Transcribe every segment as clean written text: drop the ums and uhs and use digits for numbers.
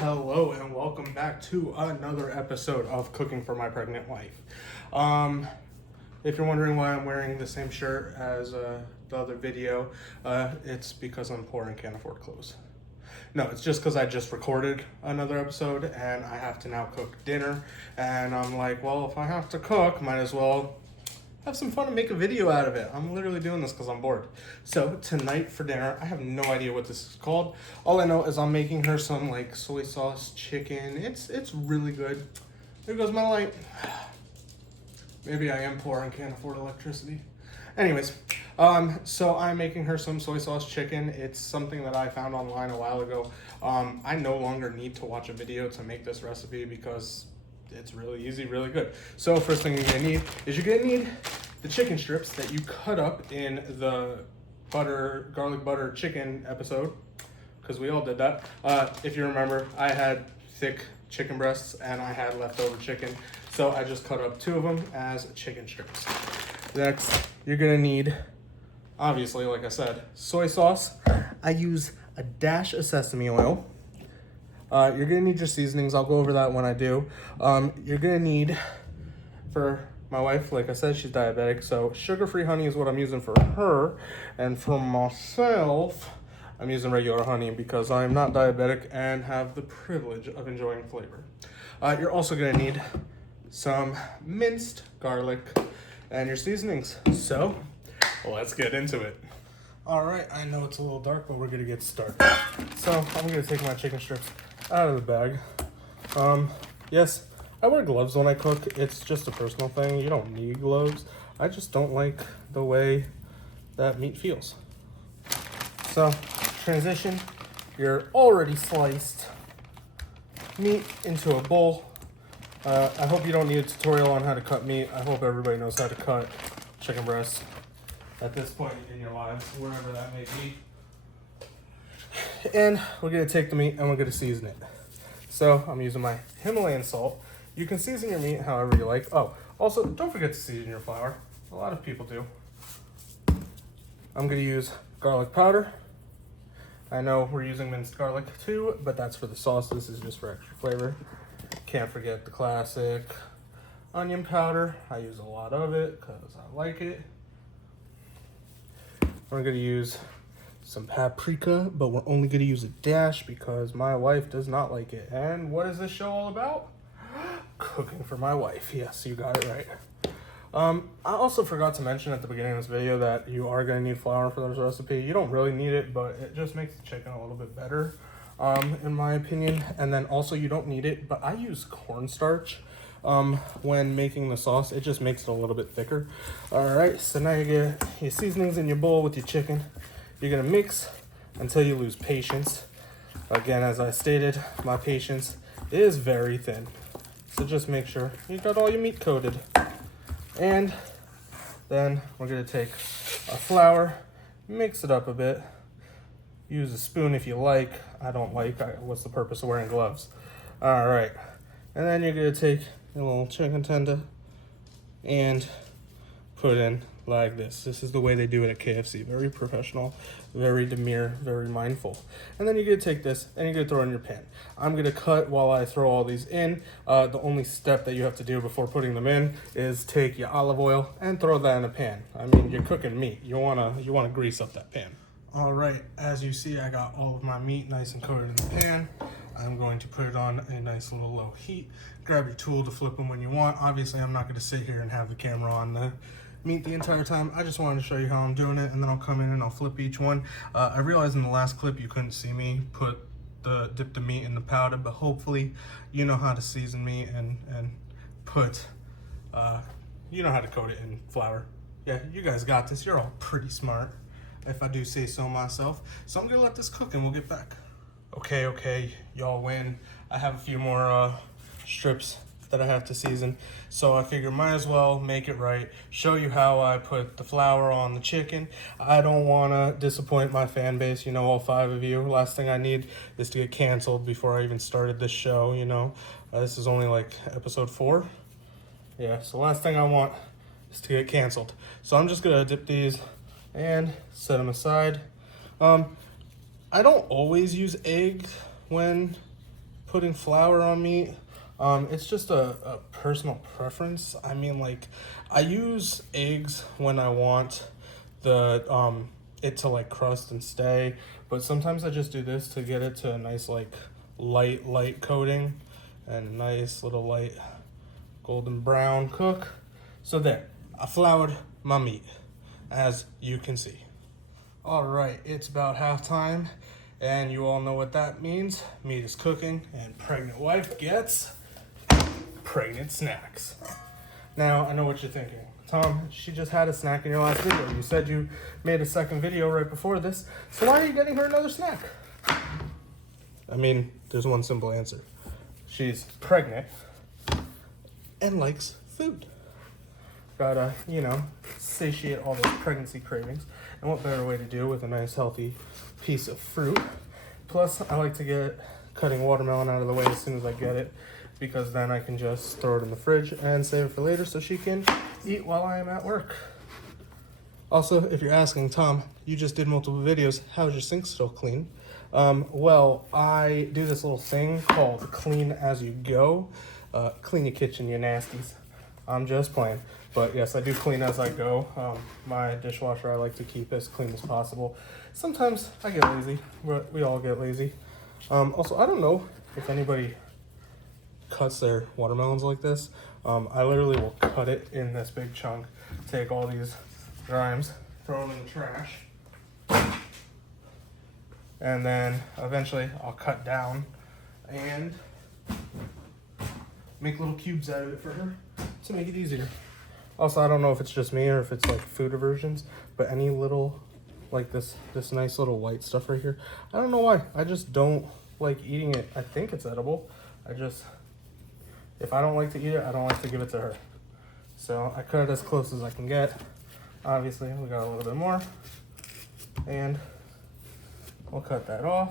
Hello and welcome back to another episode of Cooking for My Pregnant Wife. If you're wondering why I'm wearing the same shirt as the other video, it's because I'm poor and can't afford clothes. No, it's just because I just recorded another episode and I have to now cook dinner. And I'm like, well, if I have to cook, might as well have some fun and make a video out of it. I'm literally doing this because I'm bored. So tonight for dinner, I have no idea what this is called. All I know is I'm making her some like soy sauce chicken. It's really good. There goes my light. Maybe I am poor and can't afford electricity. Anyways, so I'm making her some soy sauce chicken. It's something that I found online a while ago. I no longer need to watch a video to make this recipe because it's really easy, really good. So first thing you're gonna need is you're gonna need the chicken strips that you cut up in the garlic butter chicken episode, because we all did that. If you remember, I had thick chicken breasts and I had leftover chicken, so I just cut up 2 of them as chicken strips. Next, you're gonna need, obviously, like I said, soy sauce. I use a dash of sesame oil. You're gonna need your seasonings. I'll go over that when I do. You're gonna need, for my wife, like I said, she's diabetic, so sugar-free honey is what I'm using for her. And for myself, I'm using regular honey because I'm not diabetic and have the privilege of enjoying flavor. You're also gonna need some minced garlic and your seasonings. So, let's get into it. All right, I know it's a little dark, but we're gonna get started. So, I'm gonna take my chicken strips out of the bag. Yes, I wear gloves when I cook. It's just a personal thing. You don't need gloves. I just don't like the way that meat feels. So, transition your already sliced meat into a bowl. I hope you don't need a tutorial on how to cut meat. I hope everybody knows how to cut chicken breasts at this point in your lives, wherever that may be. And we're gonna take the meat and we're gonna season it. So I'm using my Himalayan salt. You can season your meat however you like. Oh, also don't forget to season your flour. A lot of people do. I'm gonna use garlic powder. I know we're using minced garlic too, but that's for the sauce. This is just for extra flavor. Can't forget the classic onion powder. I use a lot of it because I like it. We're gonna use some paprika, but we're only gonna use a dash because my wife does not like it. And what is this show all about? Cooking for my wife. Yes, you got it right. I also forgot to mention at the beginning of this video that you are gonna need flour for this recipe. You don't really need it, but it just makes the chicken a little bit better, in my opinion. And then also you don't need it, but I use cornstarch when making the sauce. It just makes it a little bit thicker. All right, so now you get your seasonings in your bowl with your chicken. You're gonna mix until you lose patience. Again, as I stated, my patience is very thin. So just make sure you got all your meat coated. And then we're gonna take our flour, mix it up a bit. Use a spoon if you like. I don't like. What's the purpose of wearing gloves? All right. And then you're gonna take a little chicken tender and put in like this. This is the way they do it at KFC. Very professional, very demure, very mindful. And then you're gonna take this and you're gonna throw it in your pan. I'm gonna cut while I throw all these in. The only step that you have to do before putting them in is take your olive oil and throw that in a pan. I mean, you're cooking meat. You wanna grease up that pan. All right, as you see, I got all of my meat nice and coated in the pan. I'm going to put it on a nice little low heat. Grab your tool to flip them when you want. Obviously, I'm not gonna sit here and have the camera on the meat the entire time. I just wanted to show you how I'm doing it, and then I'll come in and I'll flip each one. I realized in the last clip you couldn't see me dip the meat in the powder, but hopefully you know how to season meat and put, you know how to coat it in flour. Yeah, you guys got this. You're all pretty smart, if I do say so myself. So I'm gonna let this cook and we'll get back. Okay, y'all win. I have a few more strips that I have to season, so I figure might as well make it right, show you how I put the flour on the chicken. I don't want to disappoint my fan base, you know, all 5 of you. Last thing I need is to get canceled before I even started this show, you know. This is only like episode 4. Yeah, so last thing I want is to get canceled. So I'm just gonna dip these and set them aside. I don't always use egg when putting flour on meat, it's just a personal preference. I mean, like, I use eggs when I want the it to like crust and stay, but sometimes I just do this to get it to a nice like light coating and nice little light golden brown cook. So there, I floured my meat, as you can see. All right, it's about halftime, and you all know what that means. Meat is cooking, and pregnant wife gets pregnant snacks. Now, I know what you're thinking. Tom, she just had a snack in your last video. You said you made a second video right before this, so why are you getting her another snack? I mean, there's one simple answer. She's pregnant and likes food. Gotta, you know, satiate all those pregnancy cravings. And what better way to do with a nice healthy piece of fruit? Plus, I like to get cutting watermelon out of the way as soon as I get it, because then I can just throw it in the fridge and save it for later so she can eat while I am at work. Also, if you're asking, Tom, you just did multiple videos, how's your sink still clean? Well, I do this little thing called clean as you go. Clean your kitchen, you nasties. I'm just playing. But yes, I do clean as I go. My dishwasher I like to keep as clean as possible. Sometimes I get lazy, but we all get lazy. Also, I don't know if anybody cuts their watermelons like this. I literally will cut it in this big chunk, take all these grimes, throw them in the trash, and then eventually I'll cut down and make little cubes out of it for her to make it easier. Also, I don't know if it's just me or if it's like food aversions, but any little, like this nice little white stuff right here, I don't know why. I just don't like eating it. I think it's edible. If I don't like to eat it, I don't like to give it to her. So I cut it as close as I can get. Obviously, we got a little bit more. And we'll cut that off.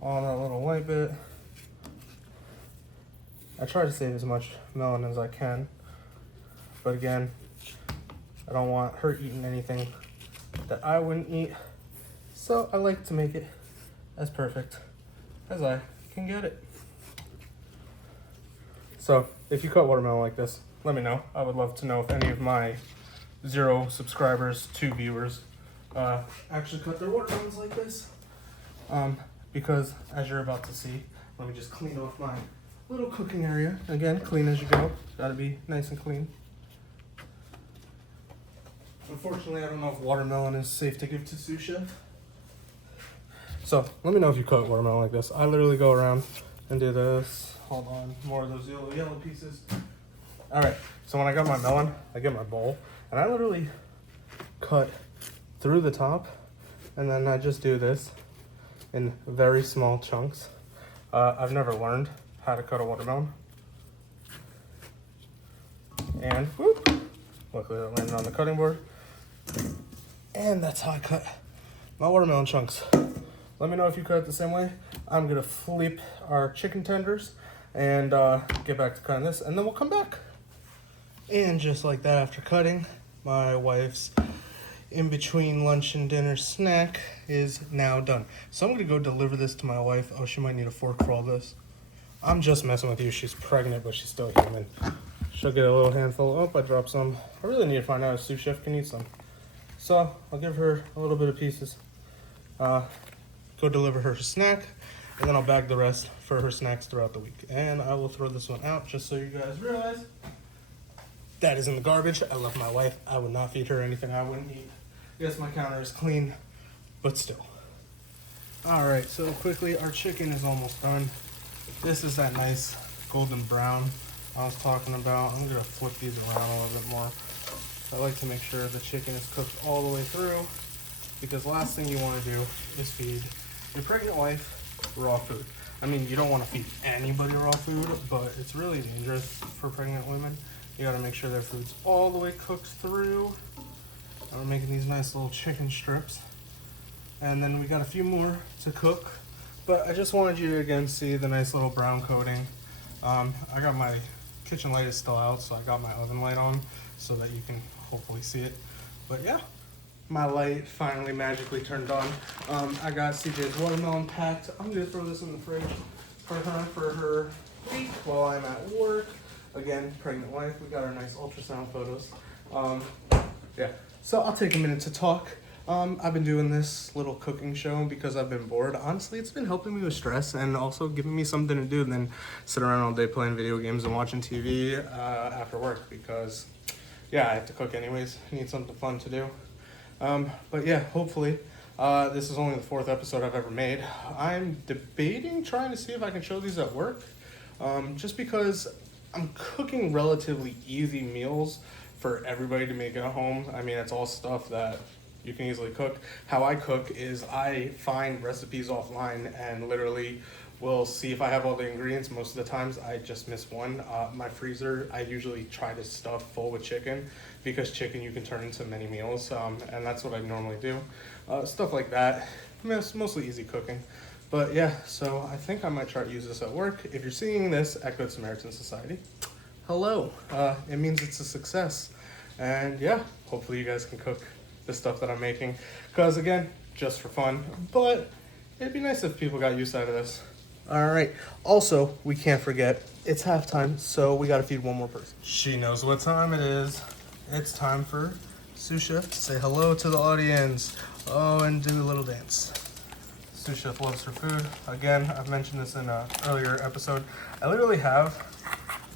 All that little white bit. I try to save as much melon as I can. But again, I don't want her eating anything that I wouldn't eat. So I like to make it as perfect as I can get it. So if you cut watermelon like this, let me know. I would love to know if any of my 0 subscribers, 2 viewers, actually cut their watermelons like this. Because as you're about to see, let me just clean off my little cooking area. Again, clean as you go. Gotta be nice and clean. Unfortunately, I don't know if watermelon is safe to give to sous chef. So let me know if you cut watermelon like this. I literally go around and do this. Hold on, more of those yellow pieces. All right, so when I got my melon, I get my bowl, and I literally cut through the top, and then I just do this in very small chunks. I've never learned how to cut a watermelon. And whoop, luckily that landed on the cutting board. And that's how I cut my watermelon chunks. Let me know if you cut it the same way. I'm gonna flip our chicken tenders and get back to cutting this, and then we'll come back. And just like that, after cutting, my wife's in between lunch and dinner snack is now done. So I'm gonna go deliver this to my wife. Oh, she might need a fork for all this. I'm just messing with you. She's pregnant, but she's still human. She'll get a little handful. Oh, I dropped some. I really need to find out if sous chef can eat some. So I'll give her a little bit of pieces. Go deliver her snack, and then I'll bag the rest for her snacks throughout the week. And I will throw this one out just so you guys realize that is in the garbage. I love my wife. I would not feed her anything I wouldn't eat. Yes, my counter is clean, but still. All right, so quickly, our chicken is almost done. This is that nice golden brown I was talking about. I'm gonna flip these around a little bit more. I like to make sure the chicken is cooked all the way through, because last thing you want to do is feed your pregnant wife raw food. I mean, you don't want to feed anybody raw food, but it's really dangerous for pregnant women. You got to make sure their food's all the way cooked through. I'm making these nice little chicken strips, and then we got a few more to cook, but I just wanted you to again see the nice little brown coating. I got my kitchen light is still out, so I got my oven light on so that you can hopefully see it. But yeah, my light finally magically turned on. I got CJ's watermelon packed. I'm gonna throw this in the fridge for her week while I'm at work. Again, pregnant wife. We got our nice ultrasound photos. Yeah. So I'll take a minute to talk. I've been doing this little cooking show because I've been bored. Honestly, it's been helping me with stress and also giving me something to do than sit around all day playing video games and watching TV after work because, yeah, I have to cook anyways. I need something fun to do. But yeah, hopefully, this is only the 4th episode I've ever made. I'm debating trying to see if I can show these at work, just because I'm cooking relatively easy meals for everybody to make at home. I mean, it's all stuff that you can easily cook. How I cook is I find recipes offline and literally will see if I have all the ingredients. Most of the times I just miss one. My freezer, I usually try to stuff full with chicken because chicken you can turn into many meals, and that's what I normally do. Stuff like that. Mostly easy cooking. But yeah, so I think I might try to use this at work. If you're seeing this at Good Samaritan Society, hello. It means it's a success. And yeah, hopefully you guys can cook the stuff that I'm making. Because again, just for fun. But it'd be nice if people got use out of this. All right. Also, we can't forget, it's halftime, so we got to feed one more person. She knows what time it is. It's time for Sous Chef to say hello to the audience. Oh, and do a little dance. Sous Chef loves her food. Again, I've mentioned this in an earlier episode. I literally have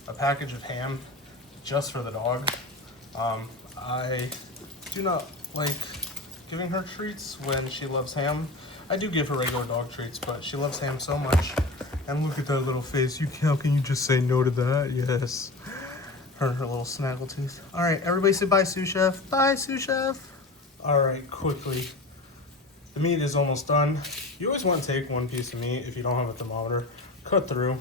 a package of ham just for the dog. I do not like giving her treats when she loves ham. I do give her regular dog treats, but she loves ham so much. And look at that little face. How can you just say no to that? Yes. Her little snaggle teeth. All right, everybody say bye, Sous Chef. Bye, Sous Chef. All right, quickly. The meat is almost done. You always want to take one piece of meat if you don't have a thermometer. Cut through.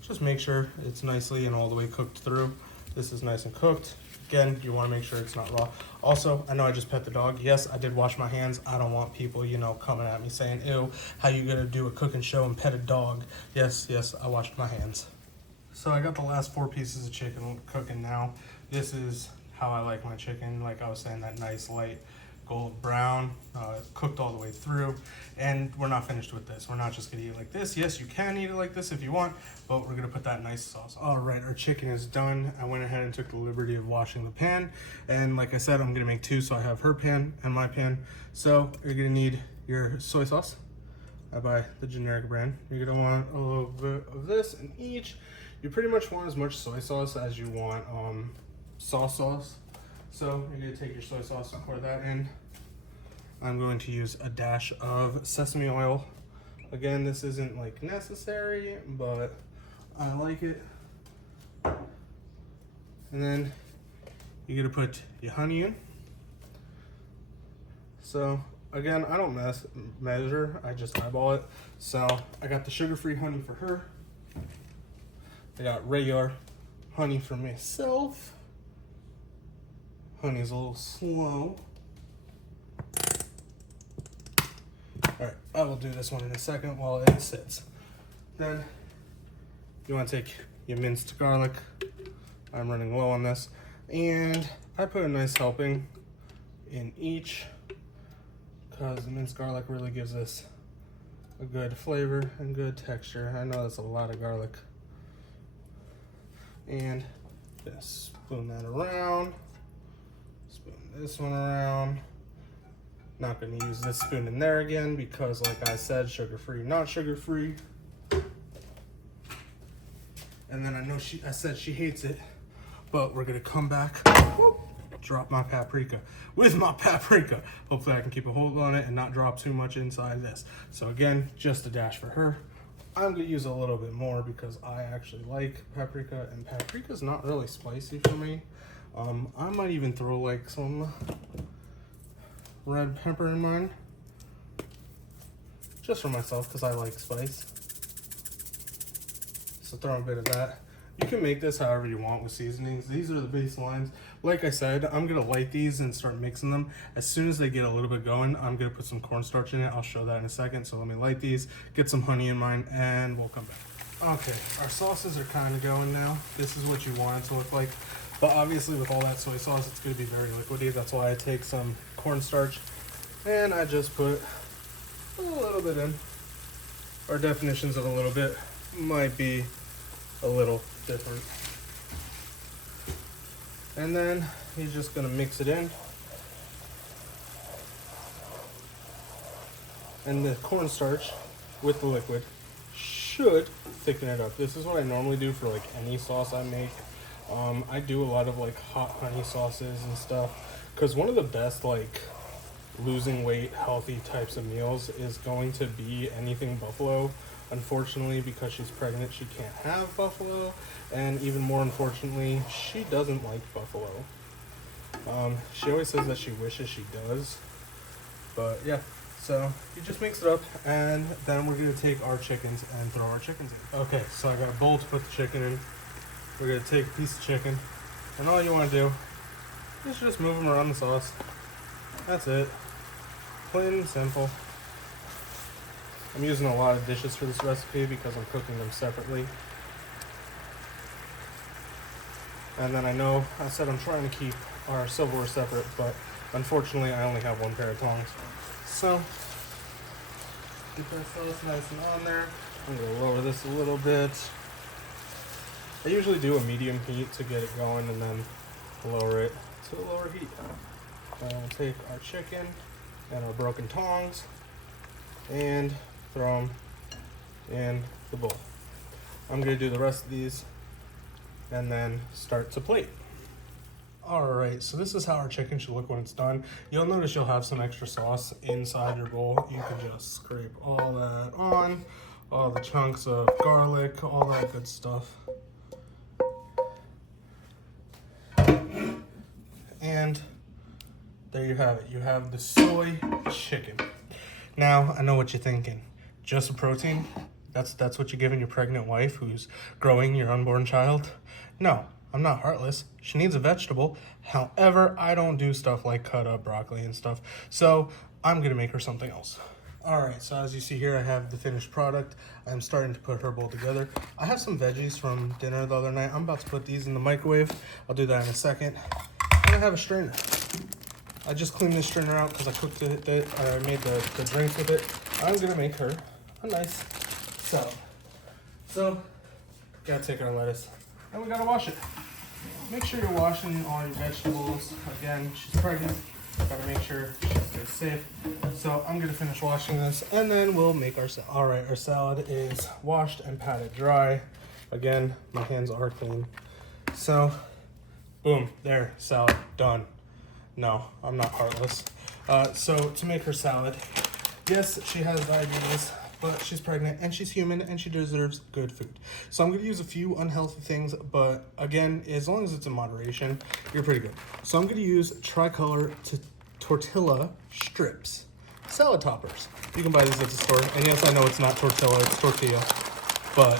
Just make sure it's nicely and all the way cooked through. This is nice and cooked. Again, you want to make sure it's not raw. Also, I know I just pet the dog. Yes, I did wash my hands. I don't want people, coming at me saying, ew, how you gonna do a cooking show and pet a dog? Yes, I washed my hands. So I got the last 4 pieces of chicken cooking now. This is how I like my chicken. Like I was saying, that nice light gold brown, cooked all the way through. And we're not finished with this. We're not just gonna eat it like this. Yes, you can eat it like this if you want, but we're gonna put that nice sauce on. All right, our chicken is done. I went ahead and took the liberty of washing the pan. And like I said, I'm gonna make 2, so I have her pan and my pan. So you're gonna need your soy sauce. I buy the generic brand. You're gonna want a little bit of this in each. You pretty much want as much soy sauce as you want sauce. So you're gonna take your soy sauce and pour that in. I'm going to use a dash of sesame oil. Again, this isn't like necessary, but I like it. And then you're gonna put your honey in. So again, I don't measure, I just eyeball it. So I got the sugar-free honey for her. I got regular honey for myself. Honey's a little slow. All right, I will do this one in a second while it sits. Then you want to take your minced garlic. I'm running low on this. And I put a nice helping in each because the minced garlic really gives this a good flavor and good texture. I know that's a lot of garlic. And just spoon that around. Spoon this one around. Not going to use this spoon in there again because, like I said, sugar-free, not sugar-free. And then I said she hates it, but we're going to come back, whoop, drop my paprika with my paprika. Hopefully I can keep a hold on it and not drop too much inside this. So again, just a dash for her. I'm going to use a little bit more because I actually like paprika, and paprika's not really spicy for me. I might even throw like some red pepper in mine, just for myself because I like spice. So throw a bit of that. You can make this however you want with seasonings. These are the baselines. Like I said, I'm gonna light these and start mixing them. As soon as they get a little bit going, I'm gonna put some cornstarch in it. I'll show that in a second. So let me light these, get some honey in mine, and we'll come back. Okay, our sauces are kind of going now. This is what you want it to look like. But obviously with all that soy sauce, it's gonna be very liquidy. That's why I take some cornstarch and I just put a little bit in. Our definitions of a little bit. might be a little different. And then he's just gonna mix it in. And the cornstarch with the liquid should thicken it up. This is what I normally do for like any sauce I make. I do a lot of like hot honey sauces and stuff, because one of the best like losing weight healthy types of meals is going to be anything buffalo. Unfortunately, because she's pregnant, she can't have buffalo, and even more unfortunately, she doesn't like buffalo. She always says that she wishes she does, but yeah. So you just mix it up, and then we're gonna take our chickens and throw our chickens in. Okay, so I got a bowl to put the chicken in. We're gonna take a piece of chicken, and all you wanna do is just move them around the sauce. That's it. Plain and simple. I'm using a lot of dishes for this recipe because I'm cooking them separately. And then I said I'm trying to keep our silverware separate, but unfortunately I only have one pair of tongs. So, get that sauce nice and on there. I'm going to lower this a little bit. I usually do a medium heat to get it going and then lower it to a lower heat. Then we'll take our chicken and our broken tongs and throw them in the bowl. I'm going to do the rest of these and then start to plate. Alright, so this is how our chicken should look when it's done. You'll notice you'll have some extra sauce inside your bowl. You can just scrape all that on, all the chunks of garlic, all that good stuff. And there you have it. You have the soy chicken. Now, I know what you're thinking. Just a protein? That's what you're giving your pregnant wife who's growing your unborn child? No. I'm not heartless. She needs a vegetable. However, I don't do stuff like cut up broccoli and stuff. So I'm gonna make her something else. All right, so as you see here, I have the finished product. I'm starting to put her bowl together. I have some veggies from dinner the other night. I'm about to put these in the microwave. I'll do that in a second. And I have a strainer. I just cleaned this strainer out because I cooked it, I made the drinks with it. I'm gonna make her a nice salad. So, gotta take our lettuce. And we gotta wash it. Make sure you're washing all your vegetables. Again, she's pregnant. Gotta make sure she stays safe. So I'm gonna finish washing this and then we'll make our salad. All right, our salad is washed and patted dry. Again, my hands are clean. So, boom, there, salad, done. No, I'm not heartless. So to make her salad, yes, she has diabetes, but she's pregnant and she's human and she deserves good food. So I'm gonna use a few unhealthy things, but again, as long as it's in moderation, you're pretty good. So I'm gonna use tricolor tortilla strips, salad toppers. You can buy these at the store. And yes, I know it's not tortilla, it's tortilla, but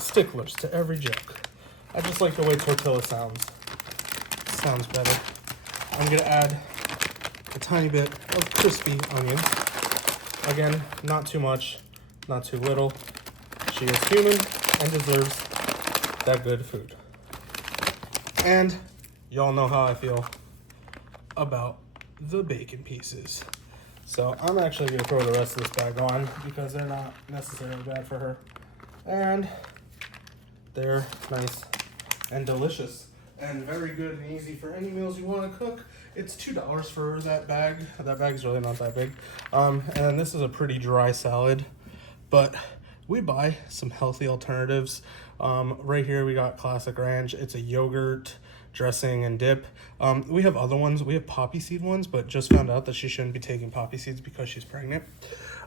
sticklers to every joke. I just like the way tortilla sounds. Sounds better. I'm gonna add a tiny bit of crispy onion. Again, not too much, not too little. She is human and deserves that good food. And y'all know how I feel about the bacon pieces. So I'm actually gonna throw the rest of this bag on because they're not necessarily bad for her. And they're nice and delicious and very good and easy for any meals you wanna cook. It's $2 for that bag. That bag's really not that big. And this is a pretty dry salad, but we buy some healthy alternatives. Right here we got Classic Ranch. It's a yogurt dressing and dip. We have other ones. We have poppy seed ones, but just found out that she shouldn't be taking poppy seeds because she's pregnant.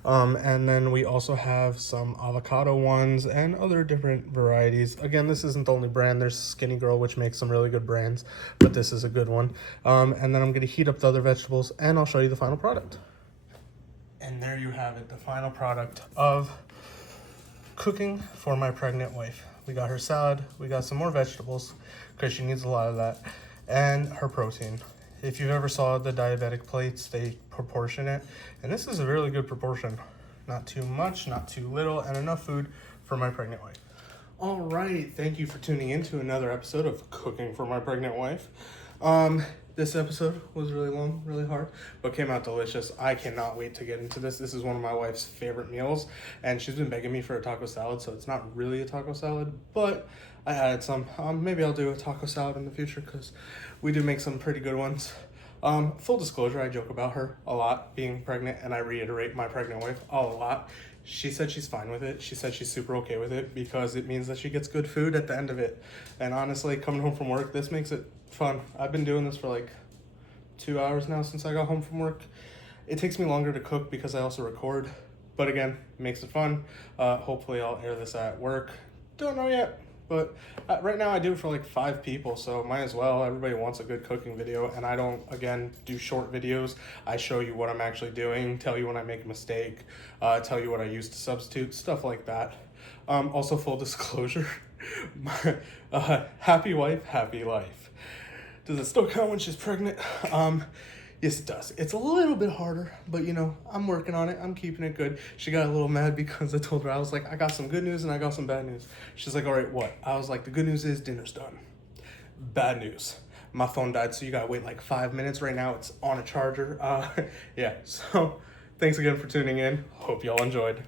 And then we also have some avocado ones and other different varieties. Again, this isn't the only brand. There's Skinny Girl, which makes some really good brands, but this is a good one. And then I'm going to heat up the other vegetables and I'll show you the final product. And there you have it, the final product of cooking for my pregnant wife. We got her salad, we got some more vegetables because she needs a lot of that, and her protein. If you've ever saw the diabetic plates, they proportion it, and this is a really good proportion. Not too much, not too little, and enough food for my pregnant wife. All right, thank you for tuning in to another episode of Cooking for My Pregnant Wife. This episode was really long, really hard, but came out delicious. I cannot wait to get into this. This is one of my wife's favorite meals, and she's been begging me for a taco salad, so it's not really a taco salad, but I added some. Maybe I'll do a taco salad in the future because we do make some pretty good ones. Full disclosure, I joke about her a lot being pregnant, and I reiterate my pregnant wife a lot. She said she's fine with it. She said she's super okay with it because it means that she gets good food at the end of it. And honestly, coming home from work, this makes it fun. I've been doing this for like 2 hours now since I got home from work. It takes me longer to cook because I also record, but again, makes it fun. Hopefully I'll air this at work. Don't know yet, but right now I do it for like 5 people, so might as well. Everybody wants a good cooking video, and I don't, again, do short videos. I show you what I'm actually doing, tell you when I make a mistake, tell you what I use to substitute, stuff like that. Also, full disclosure, happy wife, happy life. Does it still count when she's pregnant? Yes, it does. It's a little bit harder, but you know, I'm working on it. I'm keeping it good. She got a little mad because I told her, I was like, I got some good news and I got some bad news. She's like, all right, what? I was like, the good news is dinner's done. Bad news, my phone died, so you gotta wait like 5 minutes. Right now it's on a charger. Yeah, so thanks again for tuning in. Hope y'all enjoyed.